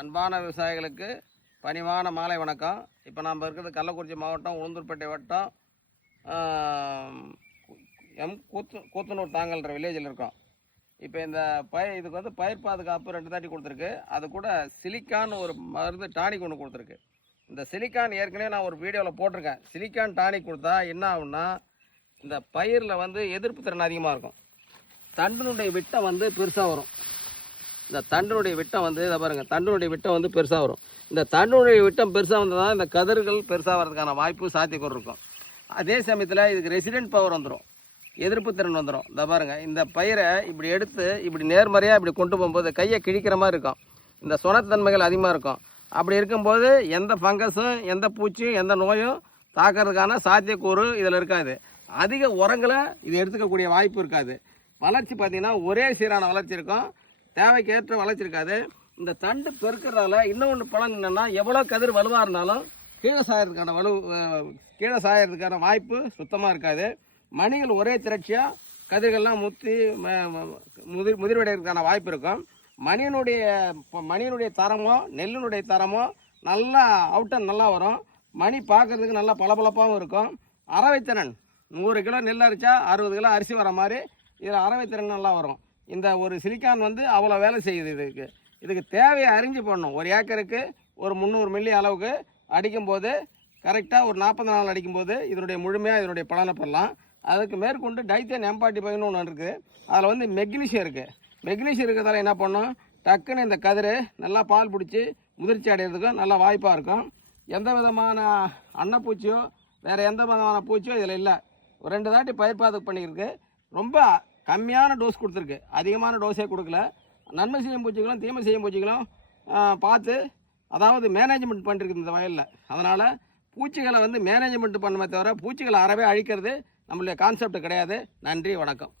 அன்பான விவசாயிகளுக்கு பணிவான மாலை வணக்கம். இப்போ நாம் இருக்கிறது கள்ளக்குறிச்சி மாவட்டம் உளுந்தூர்பேட்டை வட்டம் கூத்தனூர் தாங்கல்ன்ற வில்லேஜில் இருக்கோம். இப்போ இந்த இதுக்கு வந்து பயிர் பாதுகாப்பு 2 தாட்டி கொடுத்துருக்கு. அது கூட சிலிக்கான் ஒரு மருந்து டானிக் ஒன்று கொடுத்துருக்கு. இந்த சிலிக்கான் ஏற்கனவே நான் ஒரு வீடியோவில் போட்டிருக்கேன். சிலிக்கான் டானிக் கொடுத்தா என்ன ஆகும்னா, இந்த பயிரில் வந்து எதிர்ப்பு திறன் அதிகமாக இருக்கும். தண்டினுடைய விட்டம் வந்து பெருசாக வரும். இந்த தண்டினுடைய விட்டம் வந்து இதை பாருங்கள், தண்டினுடைய விட்டம் வந்து பெருசாக வரும். இந்த தண்டினுடைய விட்டம் பெருசாக வந்தால் தான் இந்த கதிர்கள் பெருசாக வர்றதுக்கான வாய்ப்பு சாத்தியக்கூறு இருக்கும். அதே சமயத்தில் இதுக்கு ரெசிடென்ட் பவர் வந்துடும், எதிர்ப்பு திறன் வந்துடும். இந்த பாருங்கள், இந்த பயிரை இப்படி எடுத்து இப்படி நேர்மறையாக இப்படி கொண்டு போகும்போது கையை கிழிக்கிற மாதிரி இருக்கும். இந்த சுனத்தன்மைகள் அதிகமாக இருக்கும். அப்படி இருக்கும்போது எந்த ஃபங்கஸும் எந்த பூச்சியும் எந்த நோயும் தாக்கிறதுக்கான சாத்தியக்கூறு இதில் இருக்காது. அதிக உரங்களை இது எடுத்துக்கக்கூடிய வாய்ப்பு இருக்காது. வளர்ச்சி பார்த்திங்கன்னா ஒரே சீரான வளர்ச்சி இருக்கும், தேவைக்கேற்ற வளர்ச்சி இருக்காது. இந்த தண்டு பெருக்கிறதால இன்னொன்று பலன் என்னென்னா, எவ்வளோ கதிர் வலுவாக இருந்தாலும் கீழே சாயறதுக்கான வாய்ப்பு சுத்தமாக இருக்காது. மணிகள் ஒரே திரட்சியாக கதிர்கள்லாம் முதிர்வடைகிறதுக்கான வாய்ப்பு இருக்கும். மணியினுடைய தரமோ நெல்லினுடைய தரமோ நல்லா அவுட்டன் நல்லா வரும். மணி பார்க்குறதுக்கு நல்லா பளபளப்பாகவும் இருக்கும். அரவைத்திறன் 100 கிலோ நெல் அரிச்சா 60 கிலோ அரிசி வர மாதிரி இதில் அரவைத்திறன் நல்லா வரும். இந்த ஒரு சிலிக்கான் வந்து அவ்வளோ வேலை செய்யுது. இதுக்கு தேவையை அறிஞ்சு போடணும். ஒரு ஏக்கருக்கு ஒரு 300 மில்லி அளவுக்கு அடிக்கும்போது கரெக்டாக ஒரு 40 நாள் அடிக்கும்போது இதனுடைய முழுமையாக இதனுடைய பலனை பெறலாம். அதுக்கு மேற்கொண்டு டைத்தேன் M45 ஒன்று இருக்குது. அதில் வந்து மெக்னீஷியம் இருக்குது. மெக்னீஷியம் இருக்கிறதால என்ன பண்ணணும், டக்குன்னு இந்த கதிர் நல்லா பால் பிடிச்சி முதிர்ச்சி அடைகிறதுக்கும் நல்லா வாய்ப்பாக இருக்கும். எந்த விதமான அன்னப்பூச்சியோ வேறு எந்த விதமான பூச்சியோ இதில் இல்லை. ஒரு 2 தாட்டி பயிர் பாதுகாப்பு பண்ணியிருக்கு. ரொம்ப கம்மியான டோஸ் கொடுத்துருக்கு, அதிகமான டோஸே கொடுக்கல. நன்மை செய்யும் பூச்சிகளும் தீமை செய்யும் பூச்சிகளும் பார்த்து அதாவது மேனேஜ்மெண்ட் பண்ணிருக்கு இந்த வயலில். அதனால் பூச்சிகளை வந்து மேனேஜ்மெண்ட் பண்ணுமே தவிர பூச்சிகளை அறவே அழிக்கிறது நம்மளுடைய கான்செப்ட் கிடையாது. நன்றி, வணக்கம்.